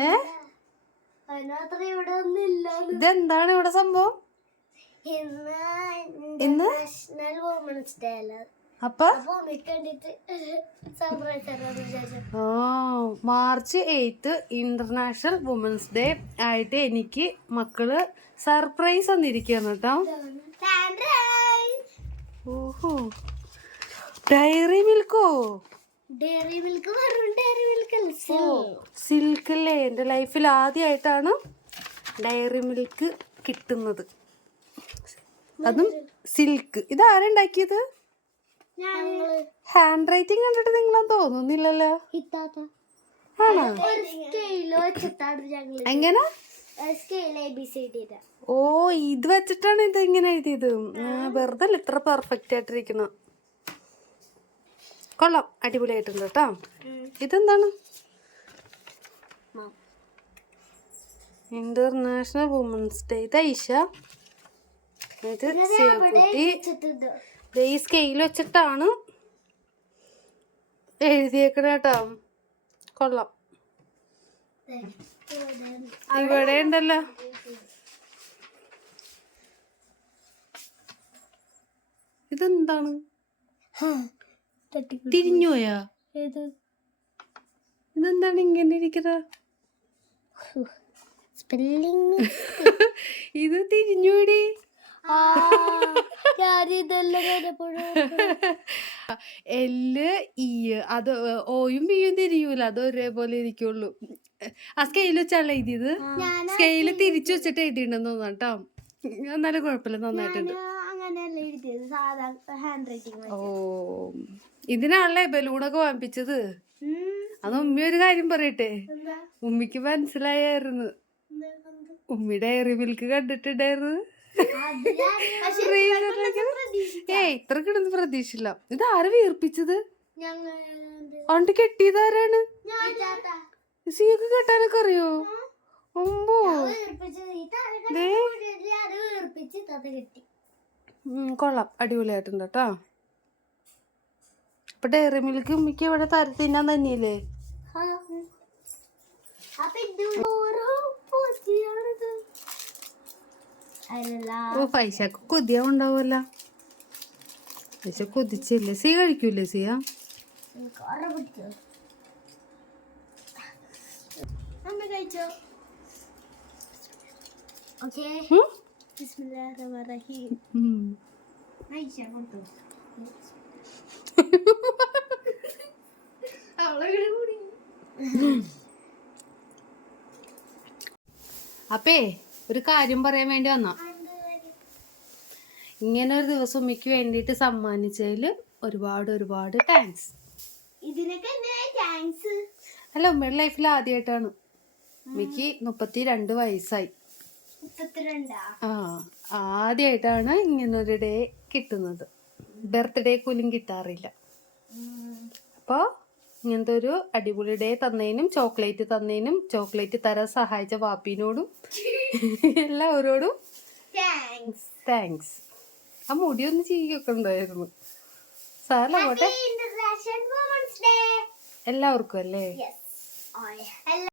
ഏ? ഇതെന്താണ് ഇവിടെ സംഭവം? ഇന്ന് നാഷണൽ വുമൻസ് ഡേ അല്ല? അപ്പൊ? ആ March eighth international women's day ആയിട്ട് എനിക്ക് മക്കൾ സർപ്രൈസ് വന്നിരിക്കുന്നു കേട്ടോ. ഓഹോ. Dairy മിൽക്കോ dairy milk dairy milk silk അല്ലേ എന്റെ ലൈഫിൽ ആദ്യമായിട്ടാണ് ഡയറി മിൽക്ക് കിട്ടുന്നത്. അതും സിൽക്ക്. ഇത് ആരുണ്ടാക്കിയത് ഹാൻഡ് റൈറ്റിംഗ് കണ്ടിട്ട് നിങ്ങൾ തോന്നുന്നില്ലല്ലോ. ആണോ? എങ്ങനെ? ഓ ഇത് വെച്ചിട്ടാണ് ഇത് ഇങ്ങനെ എഴുതിയത്. വെറുതെ ഇത്ര പെർഫെക്റ്റ് ആയിട്ടിരിക്കണം കൊള്ളാം. അടിപൊളിയായിട്ടുണ്ട് കേട്ടോ. ഇതെന്താണ്? ഇന്റർനാഷണൽ വുമൻസ് ഡേ ഇത് ഐഷ. ഇത് ദേ ഈ സ്കെയിൽ വെച്ചിട്ടാണ് എഴുതിയേക്കണ കേട്ടോ. കൊള്ളാം. ഇവിടെ ഉണ്ടല്ലോ. ഇതെന്താണ്? തിരിഞ്ഞുപോയാ ഇതെന്താണ് ഇങ്ങനെ ഇരിക്കുന്നത് സ്പെല്ലിങ് ഇത് തിരിഞ്ഞൂടി. എല്ല് എൽ ഈ അത് ഓയും ബിയും തിരിയൂല. അത് ഒരേപോലെ ഇരിക്കുള്ളൂ. ആ സ്കെയിൽ വെച്ചാണല്ലോ എഴുതിയത്? സ്കെയിൽ തിരിച്ചു വെച്ചിട്ട് എഴുതിയിട്ടുണ്ടെന്ന് തോന്നാം കേട്ടോ. എന്നാലും കുഴപ്പമില്ല നന്നായിട്ടുണ്ട്. ഓ. ഇതിനാണല്ലേ ബലൂണൊക്കെ വാങ്ങിപ്പിച്ചത്? അത് ഉമ്മി ഒരു കാര്യം പറയട്ടെ? ഉമ്മിക്ക് മനസ്സിലായായിരുന്നു. ഉമ്മി ഡയറി മിൽക്ക് കണ്ടിട്ടുണ്ടായിരുന്നു. ഏ ഇത്ര കിടന്ന് പ്രതീക്ഷില്ല ഇത് ആര് വീർപ്പിച്ചത്? ഞങ്ങൾ കെട്ടിയത് ആരാണ്? സിയൊക്കെ കെട്ടാനൊക്കെ അറിയോ? ഒമ്പോ കൊള്ളാം. അടിപൊളിയായിട്ടുണ്ട് കേട്ടോ. അപ്പൊ ഡയറി മിൽക്ക് ഉമ്മയ്ക്ക് ഇവിടെ തരത്തി തിന്നാൻ തന്നെയല്ലേ? പൈസക്ക് കൊതിയാ ഉണ്ടാവുമല്ല. പൈസ കൊതിച്ചില്ലേ? സി കഴിക്കൂലേ സിയ? കഴിച്ചോ? അപ്പേ ഒരു കാര്യം പറയാൻ വേണ്ടി വന്ന? ഇങ്ങനെ ഒരു ദിവസം ഉമ്മയ്ക്ക് വേണ്ടിയിട്ട് സമ്മാനിച്ചതിൽ ഒരുപാട് ഒരുപാട് താങ്ക്സ് ഇതിനൊക്കെ താങ്ക്സ് അല്ല ഉമ്മയുടെ ലൈഫിൽ ആദ്യമായിട്ടാണ് ഉമ്മയ്ക്ക് മുപ്പത്തി രണ്ട് വയസ്സായി ആ ആദ്യമായിട്ടാണ് ഇങ്ങനൊരു ഡേ കിട്ടുന്നത്. ബർത്ത്ഡേ പോലും കിട്ടാറില്ല. അപ്പോൾ ഇങ്ങനത്തെ ഒരു അടിപൊളി ഡേ തന്നതിനും ചോക്ലേറ്റ് തന്നതിനും ചോക്ലേറ്റ് തരാൻ സഹായിച്ച വാപ്പിനോടും എല്ലാവരോടും താങ്ക്സ് താങ്ക്സ് ആ മുടി ഒന്ന് ചീകൊക്കെ ഉണ്ടായിരുന്നു സാറല്ല പോട്ടെ എല്ലാവർക്കും അല്ലേ?